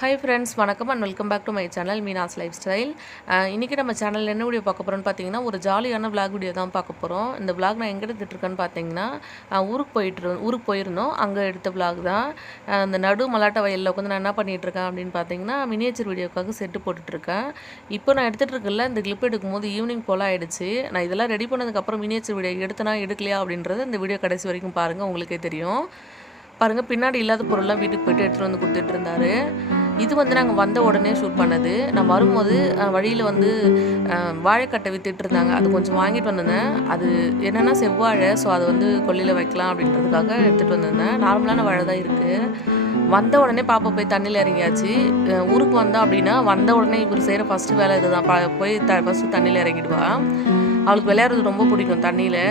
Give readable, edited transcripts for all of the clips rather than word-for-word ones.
Hi friends, வணக்கம் and welcome back to my channel Meenas lifestyle. இன்னைக்கு நம்ம சேனல்ல என்ன வீடியோ பார்க்க போறோம்னு பாத்தீங்கன்னா ஒரு ஜாலியான vlog வீடியோ தான் பார்க்க போறோம். இந்த vlog நான் எங்க எடுத்துட்டு இருக்கேன்னு பாத்தீங்கன்னா ஊருக்கு போயிருந்தோம். அங்க எடுத்த vlog தான். அந்த நடு மலாட்ட வயல்ல உட்கார்ந்து நான் என்ன பண்ணிட்டு இருக்கேன் அப்படினு பாத்தீங்கன்னா மினியேச்சர் வீடியோக்காக செட் போட்டுட்டு இருக்கேன். இப்போ நான் எடுத்துட்டு இருக்கல இந்த கிளிப் எடுக்கும்போது ஈவினிங் போல ஆயிடுச்சு. நான் இதெல்லாம் ரெடி பண்ணதுக்கு அப்புறம் மினியேச்சர் வீடியோ எடுத்தனா எடுக்கலையா அப்படின்றது இந்த வீடியோ கடைசி வரைக்கும் பாருங்க உங்களுக்கே தெரியும். பாருங்க பின்னாடி இல்லாத பொருள்லாம் வீட்டுக்கு போயிட்டு எடுத்துட்டு வந்து கொடுத்துட்டு இருந்தாரு. இது வந்து நாங்கள் வந்த உடனே ஷூட் பண்ணது. நான் வரும்போது வழியில் வந்து வாழைக்கட்டை வித்துட்டு இருந்தாங்க. அது கொஞ்சம் வாங்கிட்டு வந்திருந்தேன். அது என்னென்னா செவ்வாழை, ஸோ அதை வந்து கொல்லையில் வைக்கலாம் அப்படின்றதுக்காக எடுத்துகிட்டு வந்திருந்தேன். நார்மலான வாழை தான் இருக்குது. வந்த உடனே பாப்பா போய் தண்ணியில் இறங்கியாச்சு. ஊருக்கு வந்தா அப்படின்னா வந்த உடனே இவர் செய்கிற ஃபஸ்ட்டு வேலை இதுதான். போய் ஃபஸ்ட்டு தண்ணியில் இறங்கிடுவா. அவளுக்கு விளையாடுறது ரொம்ப பிடிக்கும் தண்ணியில்.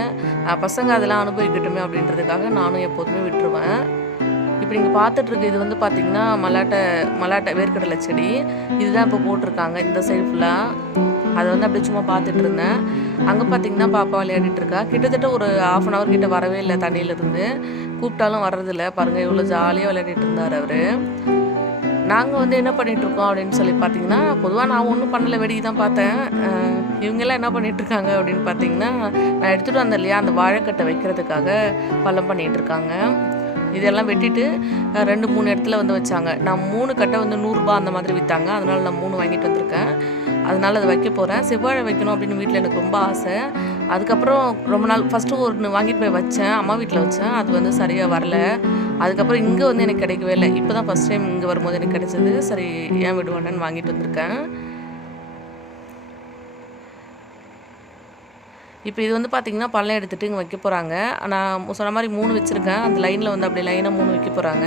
பசங்க அதெல்லாம் அனுபவிக்கட்டுமே அப்படின்றதுக்காக நானும் எப்போதுமே விட்டுருவேன். இப்போ நீங்கள் பார்த்துட்ருக்கு இது வந்து பார்த்திங்கன்னா மலாட்டை வேர்க்கடலை செடி. இதுதான் இப்போ போட்டிருக்காங்க இந்த சைடு ஃபுல்லாக. அதை வந்து அப்படியே சும்மா பார்த்துட்டு இருந்தேன். அங்கே பார்த்திங்கன்னா பாப்பா விளையாடிட்டு இருக்கா. கிட்டத்தட்ட ஒரு 1/2 hour கிட்ட வரவே இல்லை தண்ணியிலேருந்து. கூப்பிட்டாலும் வர்றதில்ல. பாருங்கள் எவ்வளோ ஜாலியாக விளையாடிட்டு இருந்தார் அவர். நாங்கள் வந்து என்ன பண்ணிகிட்ருக்கோம் அப்படின்னு சொல்லி பார்த்தீங்கன்னா, பொதுவாக நான் ஒன்றும் பண்ணலை, வேடிக்கை தான் பார்த்தேன். இவங்கெல்லாம் என்ன பண்ணிகிட்ருக்காங்க அப்படின்னு பார்த்தீங்கன்னா, நான் எடுத்துகிட்டு வந்தேன் இல்லையா அந்த வாழைக்கட்டை வைக்கிறதுக்காக பள்ளம் பண்ணிகிட்ருக்காங்க. இதெல்லாம் வெட்டிட்டு 2-3 இடத்துல வந்து வச்சாங்க. நான் 3 கட்டை வந்து 100 ரூபா அந்த மாதிரி விற்றாங்க. அதனால் நான் 3 வாங்கிட்டு வந்திருக்கேன். அதனால் அதை வைக்க போகிறேன். செவ்வாழை வைக்கணும் அப்படின்னு வீட்டில் எனக்கு ரொம்ப ஆசை. அதுக்கப்புறம் ரொம்ப நாள் ஃபஸ்ட்டு ஒன்று வாங்கிட்டு போய் வச்சேன், அம்மா வீட்டில் வச்சேன். அது வந்து சரியாக வரல. அதுக்கப்புறம் இங்கே வந்து எனக்கு கிடைக்கவே இல்லை. இப்போ தான் ஃபஸ்ட் டைம் இங்கே வரும்போது எனக்கு கிடைச்சது. சரி ஏன் விடுவானேன்னு வாங்கிட்டு வந்திருக்கேன். இப்போ இது வந்து பார்த்திங்கன்னா பள்ளம் எடுத்துகிட்டு இங்கே வைக்க போகிறாங்க. நான் சொன்ன மாதிரி 3 வச்சுருக்கேன். அந்த லைனில் வந்து அப்படியே லைனாக 3 வைக்க போகிறாங்க.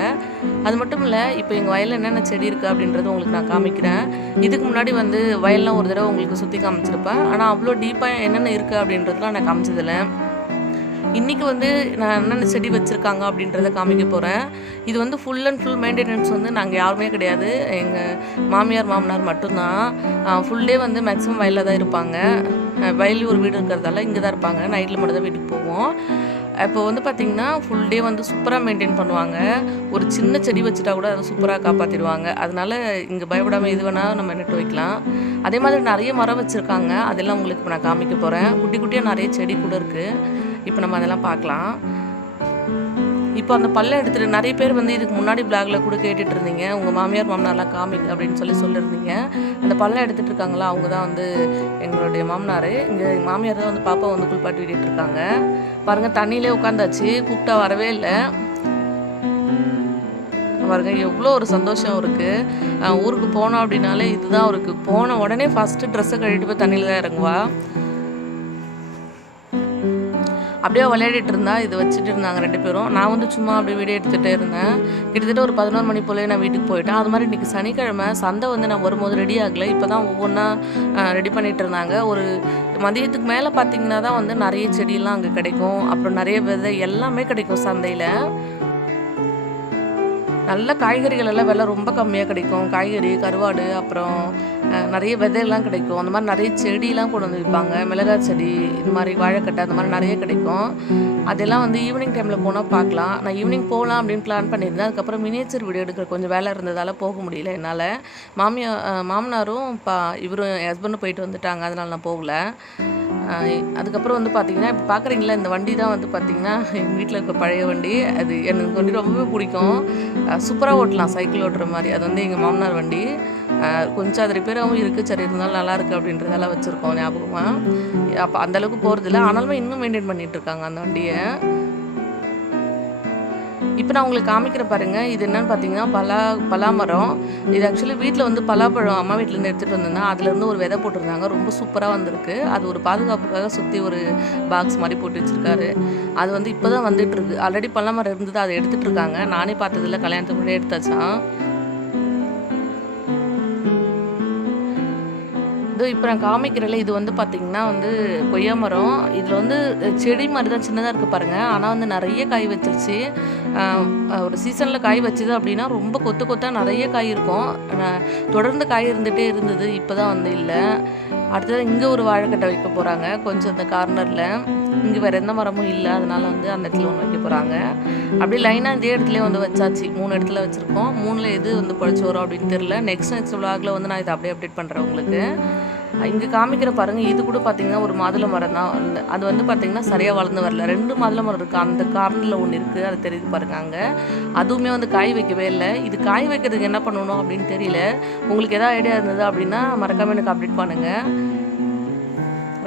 அது மட்டும் இல்லை, இப்போ எங்கள் வயலில் என்னென்ன செடி இருக்குது அப்படின்றது உங்களுக்கு நான் காமிக்கிறேன். இதுக்கு முன்னாடி வந்து வயல்லாம் ஒரு தடவை உங்களுக்கு சுற்றி காமிச்சிருப்பேன். ஆனால் அவ்வளோ டீப்பாக என்னென்ன இருக்குது அப்படின்றதுலாம் நான் காமிச்சதில்லை. இன்றைக்கி வந்து நான் என்னென்ன செடி வச்சுருக்காங்க அப்படின்றத காமிக்க போகிறேன். இது வந்து ஃபுல் அண்ட் ஃபுல் மெயின்டெனன்ஸ் வந்து நாங்கள் யாருமே கிடையாது. எங்கள் மாமியார் மாமனார் மட்டும்தான். ஃபுல் டே வந்து மேக்ஸிமம் வயலில் தான் இருப்பாங்க. வயலில் ஒரு வீடு இருக்கிறதால இங்கே தான் இருப்பாங்க. நைட்டில் மட்டும் தான் வீட்டுக்கு போவோம். இப்போ வந்து பார்த்திங்கன்னா ஃபுல் டே வந்து சூப்பராக மெயின்டைன் பண்ணுவாங்க. ஒரு சின்ன செடி வச்சுட்டா கூட அதை சூப்பராக காப்பாற்றிடுவாங்க. அதனால் இங்கே பயப்படாமல் எது வேணால் நம்ம நட்டு வைக்கலாம். அதே மாதிரி நிறைய மரம் வச்சுருக்காங்க. அதெல்லாம் உங்களுக்கு இப்போ நான் காமிக்க போகிறேன். குட்டி குட்டியாக நிறைய செடி கூட இருக்குது. இப்போ நம்ம அதெல்லாம் பார்க்கலாம். இப்போ அந்த பள்ளம் எடுத்துகிட்டு நிறைய பேர் வந்து இதுக்கு முன்னாடி பிளாகில் கூட கேட்டுட்டு இருந்தீங்க, உங்கள் மாமியார் மாமனார்லாம் காமிங்க அப்படின்னு சொல்லியிருந்தீங்க. அந்த பள்ளம் எடுத்துகிட்டு இருக்காங்களா அவங்க தான் வந்து எங்களுடைய மாமனார். இங்கே எங்கள் மாமியார் தான் வந்து பாப்பா வந்து குளிப்பாட்டி விட்டுட்டு இருக்காங்க. பாருங்கள் தண்ணியிலே உட்காந்தாச்சு, கூப்பிட்டா வரவே இல்லை. பாருங்க எவ்வளோ ஒரு சந்தோஷம் இருக்குது. ஊருக்கு போனோம் அப்படின்னாலே இதுதான் அவருக்கு. போன உடனே ஃபஸ்ட்டு ட்ரெஸ்ஸை கழிட்டு போய் தண்ணியில் தான் இறங்குவா. அப்படியே விளையாடிட்டு இருந்தா. இது வச்சுட்டு இருந்தாங்க 2 பேரும். நான் வந்து சும்மா அப்படியே வீடியோ எடுத்துகிட்டே இருந்தேன். கிட்டத்தட்ட ஒரு 11 மணி போலே நான் வீட்டுக்கு போயிட்டேன். அது மாதிரி இன்றைக்கி சனிக்கிழமை சந்தை வந்து நான் வரும்போது ரெடி ஆகலை. இப்போ தான் ஒவ்வொன்றா ரெடி பண்ணிகிட்டு இருந்தாங்க. ஒரு மதியத்துக்கு மேலே பார்த்திங்கன்னா தான் வந்து நிறைய செடியெல்லாம் அங்கே கிடைக்கும். அப்புறம் நிறைய விதை எல்லாமே கிடைக்கும் சந்தையில். நல்ல காய்கறிகள் எல்லாம் விலை ரொம்ப கம்மியாக கிடைக்கும். காய்கறி, கருவாடு, அப்புறம் நிறைய விதையெல்லாம் கிடைக்கும். அந்த மாதிரி நிறைய செடியெலாம் கொண்டு வந்து விற்பாங்க. மிளகாய் செடி, இது மாதிரி வாழைக்கட்டை, அந்த மாதிரி நிறைய கிடைக்கும். அதெல்லாம் வந்து ஈவினிங் டைமில் போனால் பார்க்கலாம். நான் ஈவினிங் போகலாம் அப்படின்னு பிளான் பண்ணியிருந்தேன். அதுக்கப்புறம் மினியேச்சர் வீடியோ எடுக்கிற கொஞ்சம் வேலை இருந்ததால் போக முடியல என்னால். மாமனாரும் இவரும் என் ஹஸ்பண்டும் போயிட்டு வந்துட்டாங்க. அதனால் நான் போகல. அதுக்கப்புறம் வந்து பார்த்திங்கன்னா இப்போ பார்க்குறீங்களா இந்த வண்டி தான் வந்து பார்த்திங்கன்னா எங்கள் வீட்டில் இருக்க பழைய வண்டி. அது எனக்கு வண்டி ரொம்பவே பிடிக்கும். சூப்பராக ஓட்டலாம், சைக்கிள் ஓட்டுற மாதிரி. அது வந்து எங்கள் மாமனார் வண்டி. கொஞ்சம் அது ரிப்பேராகவும் இருக்குது. சரி இருந்தாலும் நல்லாயிருக்கு அப்படின்றதெல்லாம் வச்சுருக்கோம் ஞாபகமாக. அப்போ அந்தளவுக்கு போகிறதில்ல. ஆனாலுமே இன்னும் மெயின்டைன் பண்ணிகிட்ருக்காங்க அந்த வண்டியை. இப்போ நான் உங்களுக்கு காமிக்கிற பாருங்கள். இது என்னென்னு பார்த்தீங்கன்னா பலாமரம். இது ஆக்சுவலி வீட்டில் வந்து பலாப்பழம் அம்மா வீட்டிலேருந்து எடுத்துகிட்டு வந்திருந்தேன். அதுலேருந்து ஒரு விதை போட்டிருந்தாங்க. ரொம்ப சூப்பராக வந்திருக்கு. அது ஒரு பாதுகாப்புக்காக சுற்றி ஒரு பாக்ஸ் மாதிரி போட்டு வச்சுருக்காரு. அது வந்து இப்போ தான் வந்துட்டுருக்கு. ஆல்ரெடி பலாமரம் இருந்தது, அதை எடுத்துகிட்டு இருக்காங்க. நானே பார்த்ததில்ல, கல்யாணத்துக்கு முன்னாடி எடுத்தாச்சான். இப்போ நான் காமிக்கிறேன்ல, இது வந்து பார்த்திங்கன்னா வந்து கொய்யா மரம். இதில் வந்து செடி மாதிரி தான் சின்னதாக இருக்குது பாருங்கள். ஆனால் வந்து நிறைய காய் வச்சிருச்சு. ஒரு சீசனில் காய் வச்சுது அப்படின்னா ரொம்ப கொத்தாக நிறைய காய் இருக்கும். தொடர்ந்து காய் இருந்துகிட்டே இருந்தது. இப்போ தான் வந்து இல்லை. அடுத்தது இங்கே ஒரு வாழைக்கட்டை வைக்க போகிறாங்க கொஞ்சம் இந்த கார்னரில். இங்கே வேறு எந்த மரமும் இல்லை, அதனால் வந்து அந்த இடத்துல ஒன்று வைக்க போகிறாங்க. அப்படியே லைனாக இதே இடத்துலேயே வந்து வச்சாச்சு. 3 இடத்துல வச்சுருக்கோம். 3ல் எது வந்து பொழைச்சி வரும் அப்படின்னு தெரில. நெக்ஸ்ட் விலாகில் வந்து நான் இதை அப்படியே அப்டேட் பண்ணுறேன் உங்களுக்கு. இங்கே காமிக்கிற பாருங்கள், இது கூட பார்த்திங்கன்னா ஒரு மாதுளை மரம் தான். அது வந்து பார்த்திங்கன்னா சரியாக வளர்ந்து வரல. 2 மாதுளை மரம் இருக்குது. அந்த கார்னரில் ஒன்று இருக்குது, அது தெரியுது பாருங்கள் அங்கே. அதுவுமே வந்து காய் வைக்கவே இல்லை. இது காய் வைக்கிறதுக்கு என்ன பண்ணணும் அப்படின்னு தெரியல. உங்களுக்கு எதாவது ஐடியா இருந்தது அப்படின்னா மறக்காமல் எனக்கு அப்டேட் பண்ணுங்கள்.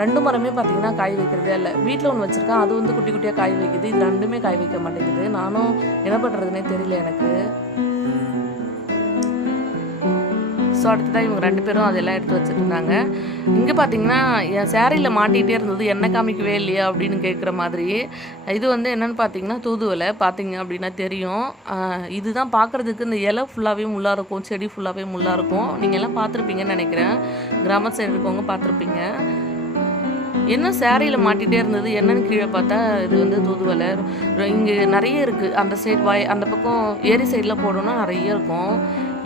2 மரமே பார்த்திங்கன்னா காய் வைக்கிறதே இல்லை. வீட்டில் ஒன்று வச்சுருக்கேன், அது வந்து குட்டி குட்டியாக காய் வைக்குது. இது 2மே காய் வைக்க மாட்டேங்குது. நானும் என்ன பண்ணுறதுனே தெரியல எனக்கு. ஸோ அடுத்ததாக இவங்க 2 பேரும் அதெல்லாம் எடுத்து வச்சுட்டு இருந்தாங்க. இங்கே பார்த்தீங்கன்னா என் சேரீயில் மாட்டிகிட்டே இருந்தது, என்ன காமிக்கவே இல்லையா அப்படின்னு கேட்குற மாதிரி. இது வந்து என்னென்னு பார்த்தீங்கன்னா தூதுவலை. பார்த்தீங்க அப்படின்னா தெரியும். இதுதான் பார்க்குறதுக்கு இந்த இலை ஃபுல்லாகவே முள்ளாக இருக்கும், செடி ஃபுல்லாகவே முள்ளாக இருக்கும். நீங்கள் எல்லாம் பார்த்துருப்பீங்கன்னு நினைக்கிறேன், கிராம சைடு இருக்கவங்க பார்த்துருப்பீங்க. என்ன சேரீயில் மாட்டிகிட்டே இருந்தது என்னன்னு கீழே பார்த்தா இது வந்து தூதுவலை. இங்கே நிறைய இருக்குது. அந்த சைடு அந்த பக்கம் ஏரி சைடில் போடணும்னா நிறைய இருக்கும்.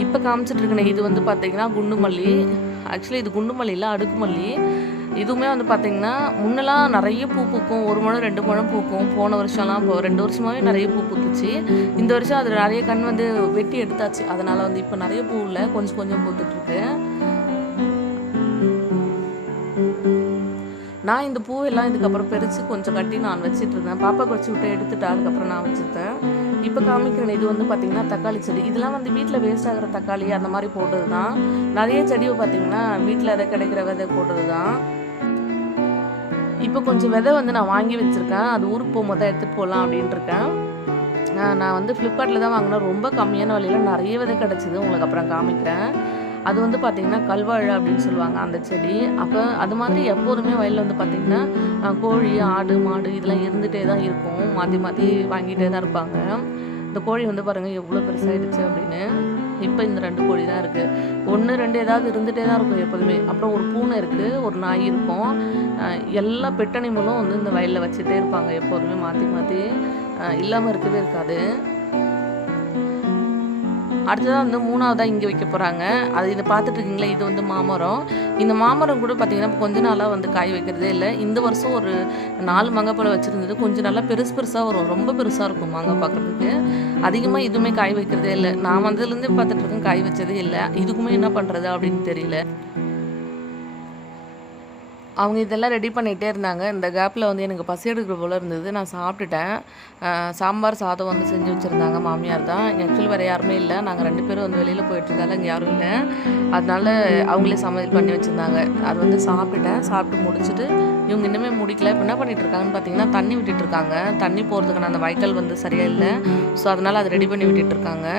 இப்போ காமிச்சிட்ருக்கேன் இது வந்து பார்த்திங்கன்னா குண்டு மல்லி. ஆக்சுவலி இது குண்டு மல்லி இல்லை, அடுக்கு மல்லி. இதுவுமே வந்து பார்த்திங்கன்னா முன்னெல்லாம் நிறைய பூ பூக்கும், 1 முழம் 2 முழம் பூக்கும். போன வருஷம்லாம் இப்போ 2 வருஷமாகவே நிறைய பூ பூத்துச்சு. இந்த வருஷம் அது நிறைய கண் வந்து வெட்டி எடுத்தாச்சு. அதனால் வந்து இப்போ நிறைய பூ இல்லை, கொஞ்சம் கொஞ்சம் பூத்துட்ருக்கு. நான் இந்த பூவெல்லாம் இதுக்கப்புறம் பறித்து கொஞ்சம் கட்டி நான் வச்சுட்டு இருந்தேன். பாப்பாவுக்கு வச்சு விட்டு எடுத்துட்டா, அதுக்கப்புறம் நான் வச்சுருந்தேன். இப்போ காமிக்கிறேன் இது வந்து பார்த்திங்கன்னா தக்காளி செடி. இதெல்லாம் வந்து வீட்டில் வேஸ்ட் ஆகிற தக்காளி அந்த மாதிரி போட்டது தான். நிறைய செடியை பார்த்திங்கன்னா வீட்டில் எதை கிடைக்கிற விதை போட்டது தான். இப்போ கொஞ்சம் விதை வந்து நான் வாங்கி வச்சுருக்கேன். அது ஊருக்கு போகும்போது தான் எடுத்துகிட்டு போகலாம் அப்படின்ட்டு இருக்கேன். நான் வந்து ஃப்ளிப்கார்ட்டில் தான் வாங்கினேன். ரொம்ப கம்மியான விலையில் நிறைய விதை கிடச்சிது, உங்களுக்கு அப்புறம் காமிக்கிறேன். அது வந்து பார்த்திங்கன்னா கல்வாழை அப்படின்னு சொல்லுவாங்க அந்த செடி. அப்போ அது மாதிரி எப்போதுமே வயலில் வந்து பார்த்திங்கன்னா கோழி, ஆடு, மாடு இதெல்லாம் இருந்துகிட்டே தான் இருக்கும். மாற்றி மாற்றி வாங்கிட்டே தான் இருப்பாங்க. இந்த கோழி வந்து பாருங்கள் எவ்வளோ பெருசாகிடுச்சு அப்படின்னு. இப்போ இந்த 2 கோழி தான் இருக்குது. 1 2 ஏதாவது இருந்துகிட்டே தான் இருக்கும் எப்போதுமே. அப்புறம் ஒரு பூனை இருக்குது, ஒரு நாய் இருக்கும். எல்லா பெட்டனிமலும் வந்து இந்த வயலில் வச்சுட்டே இருப்பாங்க எப்போதுமே மாற்றி மாற்றி. இல்லாமல் இருக்கவே இருக்காது. அடுத்ததாக வந்து 3வதாக இங்கே வைக்க போகிறாங்க. அது இதை பார்த்துட்டு இருக்கீங்களா, இது வந்து மாமரம். இந்த மாமரம் கூட பார்த்திங்கன்னா கொஞ்ச நாளாக வந்து காய் வைக்கிறதே இல்லை. இந்த வருஷம் ஒரு 4 மாங்காய் பழம் வச்சுருந்தது. கொஞ்சம் நல்லா பெருசாக வரும், ரொம்ப பெருசாக இருக்கும் மாங்காய் பார்க்குறதுக்கு. அதிகமாக இதுவுமே காய் வைக்கிறதே இல்லை. நான் வந்ததுலேருந்தே பார்த்துட்ருக்கேன், காய் வச்சதே இல்லை. இதுக்குமே என்ன பண்ணுறது அப்படின்னு தெரியல. அவங்க இதெல்லாம் ரெடி பண்ணிகிட்டே இருந்தாங்க. இந்த கேப்பில் வந்து எனக்கு பசி எடுக்கிற போல் இருந்தது. நான் சாப்பிட்டுட்டேன். சாம்பார் சாதம் வந்து செஞ்சு வச்சுருந்தாங்க மாமியார் தான். ஆக்சுவலி வேறு யாருமே இல்லை. நாங்கள் 2 பேரும் வந்து வெளியில் போயிட்டுருந்தாலும் இங்கே யாரும் இல்லை. அதனால அவங்களே சமையல் பண்ணி வச்சுருந்தாங்க. அது வந்து சாப்பிட்டுட்டேன். சாப்பிட்டு முடிச்சுட்டு இவங்க இன்னுமே முடிக்கல. இப்போ என்ன பண்ணிகிட்ருக்காங்கன்னு பார்த்தீங்கன்னா தண்ணி விட்டுட்டுருக்காங்க. தண்ணி போகிறதுக்கான அந்த வாய்க்கால் வந்து சரியாக இல்லை. ஸோ அதனால் அதை ரெடி பண்ணி விட்டுட்டுருக்காங்க.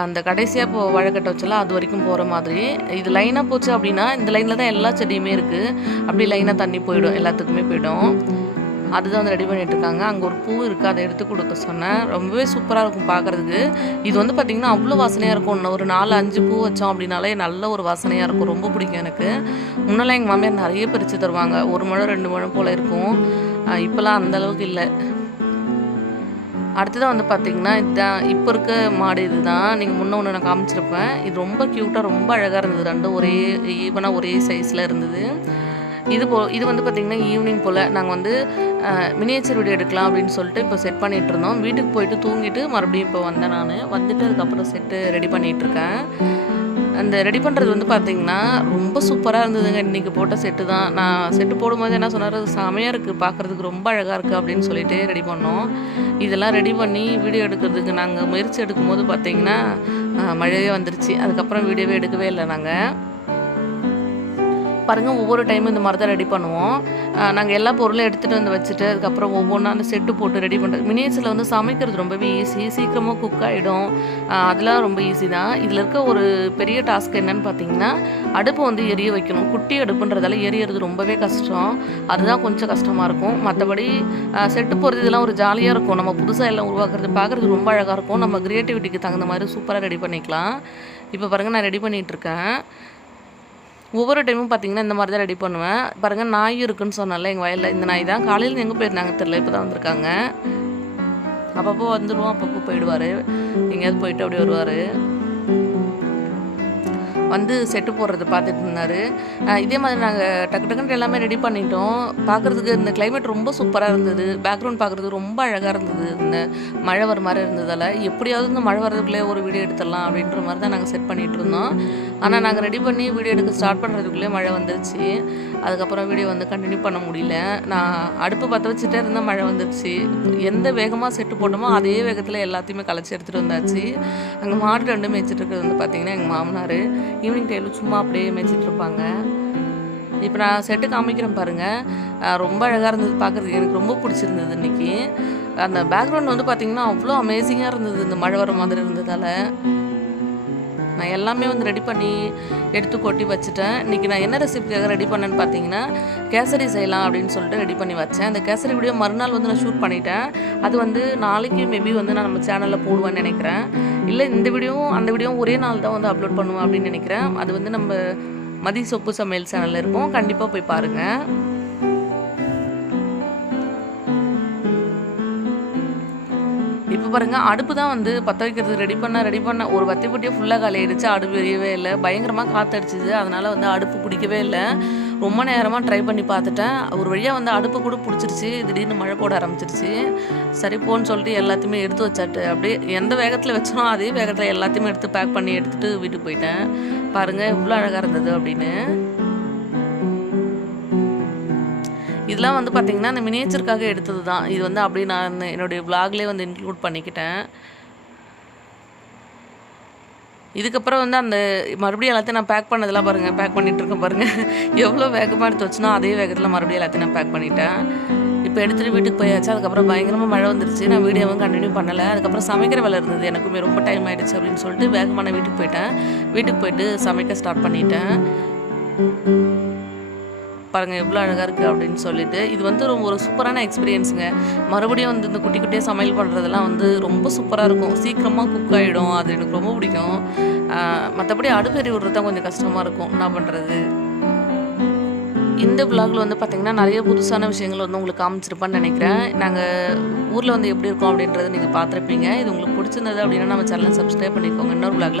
அந்த கடைசியாக இப்போ வாழைக்கட்டை வச்சலாம் அது வரைக்கும் போகிற மாதிரி. இது லைனாக போச்சு அப்படின்னா இந்த லைனில் தான் எல்லா செடியுமே இருக்குது. அப்படி லைனாக தண்ணி போயிடும், எல்லாத்துக்குமே போயிடும். அதுதான் வந்து ரெடி பண்ணிகிட்ருக்காங்க. அங்கே ஒரு பூ இருக்குது, அதை எடுத்து கொடுக்க சொன்னேன். ரொம்பவே சூப்பராக இருக்கும் பார்க்குறதுக்கு. இது வந்து பார்த்திங்கன்னா அவ்வளோ வாசனையாக இருக்கும். ஒரு 4 5 பூ வச்சோம் அப்படின்னாலே நல்ல ஒரு வாசனையாக இருக்கும். ரொம்ப பிடிக்கும் எனக்கு. முன்னெல்லாம் எங்கள் மாமியார் நிறைய பறித்து தருவாங்க. 1 முழம் 2 முழம் போல் இருக்கும். இப்போலாம் அந்தளவுக்கு இல்லை. அடுத்ததாக வந்து பார்த்திங்கன்னா இதுதான் இப்போ இருக்க மாடு. இது தான் நீங்கள் முன்ன ஒன்று நான் காமிச்சிருப்பேன். இது ரொம்ப க்யூட்டாக ரொம்ப அழகாக இருந்தது. 2 ஒரே ஈவனாக ஒரே சைஸில் இருந்தது. இது வந்து பார்த்திங்கன்னா ஈவினிங் போல் நாங்கள் வந்து மினியேச்சர் வீடியோ எடுக்கலாம் அப்படின்னு சொல்லிட்டு இப்போ செட் பண்ணிகிட்டு இருந்தோம். வீட்டுக்கு போயிட்டு தூங்கிட்டு மறுபடியும் இப்போ வந்தேன். நான் வந்துட்டு அதுக்கப்புறம் செட்டு ரெடி பண்ணிகிட்ருக்கேன். அந்த ரெடி பண்ணுறது வந்து பார்த்திங்கன்னா ரொம்ப சூப்பராக இருந்ததுங்க. இன்றைக்கி போட்ட செட்டு தான். நான் செட்டு போடும்போது என்ன சொன்னார், அது செமையாக இருக்குது, பார்க்குறதுக்கு ரொம்ப அழகாக இருக்குது அப்படின்னு சொல்லிட்டு ரெடி பண்ணோம். இதெல்லாம் ரெடி பண்ணி வீடியோ எடுக்கிறதுக்கு நாங்கள் முயற்சி எடுக்கும்போது பார்த்திங்கன்னா மழையே வந்துருச்சு. அதுக்கப்புறம் வீடியோவே எடுக்கவே இல்லை. நாங்கள் பாருங்கள் ஒவ்வொரு டைமும் இந்த மாதிரி தான் ரெடி பண்ணுவோம். நாங்கள் எல்லா பொருளும் எடுத்துகிட்டு வந்து வச்சுட்டு அதுக்கப்புறம் ஒவ்வொன்றா அந்த செட்டு போட்டு ரெடி பண்ணுறது. மினியேச்சரில் வந்து சமைக்கிறது ரொம்பவே ஈஸி, சீக்கிரமாக குக் ஆகிடும். அதெல்லாம் ரொம்ப ஈஸி தான். இதில் இருக்க ஒரு பெரிய டாஸ்க் என்னன்னு பார்த்தீங்கன்னா அடுப்பு வந்து எரிய வைக்கணும். குட்டி அடுப்புன்றதால எரியறது ரொம்பவே கஷ்டம். அதுதான் கொஞ்சம் கஷ்டமாக இருக்கும். மற்றபடி செட்டு போகிறது இதெல்லாம் ஒரு ஜாலியாக இருக்கும். நம்ம புதுசாக எல்லாம் உருவாக்குறது பார்க்குறதுக்கு ரொம்ப அழகாக இருக்கும். நம்ம க்ரியேட்டிவிட்டிக்கு தகுந்த மாதிரி சூப்பராக ரெடி பண்ணிக்கலாம். இப்போ பாருங்கள் நான் ரெடி பண்ணிகிட்ருக்கேன். ஒவ்வொரு டைமும் பார்த்திங்கன்னா இந்த மாதிரி தான் ரெடி பண்ணுவேன். பாருங்கள் நாய் இருக்குன்னு சொன்னால எங்கள் வயலில் இந்த நாய் தான். காலையில் எங்கே போயிருந்தாங்க தெரியல, இப்போ தான் வந்திருக்காங்க. அப்பப்போ வந்துடுவோம், அப்பப்போ போயிடுவார். எங்கேயாவது போயிட்டு அப்படியே வருவார். வந்து செட்டு போடுறது பார்த்துட்டு இருந்தார். இதே மாதிரி நாங்கள் டக்கு டக்குன்னு எல்லாமே ரெடி பண்ணிட்டோம். பார்க்குறதுக்கு இந்த கிளைமேட் ரொம்ப சூப்பராக இருந்தது. பேக்ரவுண்ட் பார்க்குறதுக்கு ரொம்ப அழகாக இருந்தது. இந்த மழை வர மாதிரி இருந்ததால் எப்படியாவது இந்த மழை வரதுக்குள்ளே ஒரு வீடியோ எடுத்துடலாம் அப்படின்ற மாதிரி தான் நாங்கள் செட் பண்ணிகிட்டு இருந்தோம். ஆனால் நாங்கள் ரெடி பண்ணி வீடியோ எடுக்க ஸ்டார்ட் பண்ணுறதுக்குள்ளே மழை வந்துருச்சு. அதுக்கப்புறம் வீடியோ வந்து கண்டினியூ பண்ண முடியல. நான் அடுப்பு பற்ற வச்சுட்டே இருந்தால் மழை வந்துருச்சு. எந்த வேகமாக செட்டு போட்டோமோ அதே வேகத்தில் எல்லாத்தையுமே கலைச்சி எடுத்துகிட்டு வந்தாச்சு. அங்கே மாடு 2 மேய்ச்சிட்டு இருக்கிறது வந்து பார்த்திங்கன்னா எங்கள் மாமனார். ஈவினிங் டைமில் சும்மா அப்படியே மேய்ச்சிட்டு இருப்பாங்க. இப்போ நான் செட்டு காமிக்கிறேன் பாருங்கள். ரொம்ப அழகாக இருந்தது பார்க்குறதுக்கு. எனக்கு ரொம்ப பிடிச்சிருந்தது இன்றைக்கி. அந்த பேக்ரவுண்ட் வந்து பார்த்திங்கன்னா அவ்வளோ அமேசிங்காக இருந்தது. இந்த மழை வர மாதிரி இருந்ததால் நான் எல்லாமே வந்து ரெடி பண்ணி எடுத்து கொட்டி வச்சுட்டேன். இன்றைக்கி நான் என்ன ரெசிபிக்காக ரெடி பண்ணேன்னு பார்த்தீங்கன்னா, கேசரி செய்யலாம் அப்படின்னு சொல்லிட்டு ரெடி பண்ணி வச்சேன். அந்த கேசரி வீடியோ மறுநாள் வந்து நான் ஷூட் பண்ணிட்டேன். அது வந்து நாளைக்கு மேபி வந்து நான் நம்ம சேனலில் போடுவேன்னு நினைக்கிறேன். இல்லை இந்த வீடியோவும் அந்த வீடியோவும் ஒரே நாள் தான் வந்து அப்லோட் பண்ணுவேன் அப்படின்னு நினைக்கிறேன். அது வந்து நம்ம மதி சொப்பு சமையல் சேனலில் இருக்கும். கண்டிப்பாக போய் பாருங்கள். இப்போ பாருங்கள், அடுப்பு தான் வந்து பற்ற வைக்கிறது ரெடி பண்ண ஒரு வத்தி பொட்டியை ஃபுல்லாக காலியாகிடுச்சு. அடுப்பு எரியவே இல்லை. பயங்கரமாக காற்றடிச்சிது. அதனால் வந்து அடுப்பு பிடிக்கவே இல்லை. ரொம்ப நேரமாக ட்ரை பண்ணி பார்த்துட்டேன். ஒரு வழியாக வந்து அடுப்பு கூட பிடிச்சிருச்சு. திடீர்னு மழை போட ஆரம்பிச்சிருச்சு. சரி போன்னு சொல்லிட்டு எல்லாத்தையுமே எடுத்து வச்சாட்டு அப்படியே எந்த வேகத்தில் வச்சனோ அதே வேகத்தில் எல்லாத்தையுமே எடுத்து பேக் பண்ணி எடுத்துகிட்டு வீட்டுக்கு போயிட்டேன். பாருங்கள் இவ்வளோ அழகாக இருந்தது அப்படின்னு. இதெல்லாம் வந்து பார்த்திங்கன்னா அந்த மினியேச்சருக்காக எடுத்தது தான். இது வந்து அப்படி நான் என்னுடைய விலாக்லேயே வந்து இன்க்ளூட் பண்ணிக்கிட்டேன். இதுக்கப்புறம் வந்து அந்த மறுபடியும் எல்லாத்தையும் நான் பேக் பண்ணதெல்லாம் பாருங்கள், பேக் பண்ணிகிட்ருக்கேன் பாருங்கள். எவ்வளோ வேகமாக எடுத்து வச்சுனா அதே வேகத்தில் மறுபடியும் எல்லாத்தையும் நான் பேக் பண்ணிட்டேன். இப்போ எடுத்துகிட்டு வீட்டுக்கு போயாச்சு. அதுக்கப்புறம் பயங்கரமாக மழை வந்துருச்சு. நான் வீடியோவும் கண்டினியூ பண்ணலை. அதுக்கப்புறம் சமைக்கிற வேலை இருந்தது. எனக்குமே ரொம்ப டைம் ஆகிடுச்சு அப்படின்னு சொல்லிட்டு வேகமாக நான் வீட்டுக்கு போயிட்டேன். வீட்டுக்கு போயிட்டு சமைக்க ஸ்டார்ட் பண்ணிட்டேன். பாருங்கள் எவ்வளோ அழகாக இருக்குது அப்படின்னு சொல்லிட்டு. இது வந்து ஒரு சூப்பரான எக்ஸ்பீரியன்ஸுங்க. மறுபடியும் வந்து இந்த குட்டி குட்டியாக சமையல் பண்ணுறதெல்லாம் வந்து ரொம்ப சூப்பராக இருக்கும். சீக்கிரமாக குக் ஆகிடும். அது எனக்கு ரொம்ப பிடிக்கும். மற்றபடி அடுப்பு எறி விடுறது தான் கொஞ்சம் கஷ்டமாக இருக்கும். என்ன பண்ணுறது. இந்த விலாகில் வந்து பார்த்திங்கன்னா நிறைய புதுசான விஷயங்கள் வந்து உங்களுக்கு காமிச்சிருப்பான்னு நினைக்கிறேன். நாங்கள் ஊரில் வந்து எப்படி இருக்கோம் அப்படின்றத நீங்கள் பார்த்துருப்பீங்க. இது உங்களுக்கு பிடிச்சிருந்தது அப்படின்னா நம்ம சேனலை சப்ஸ்கிரைப் பண்ணிக்கோங்க. இன்னொரு விலாகில்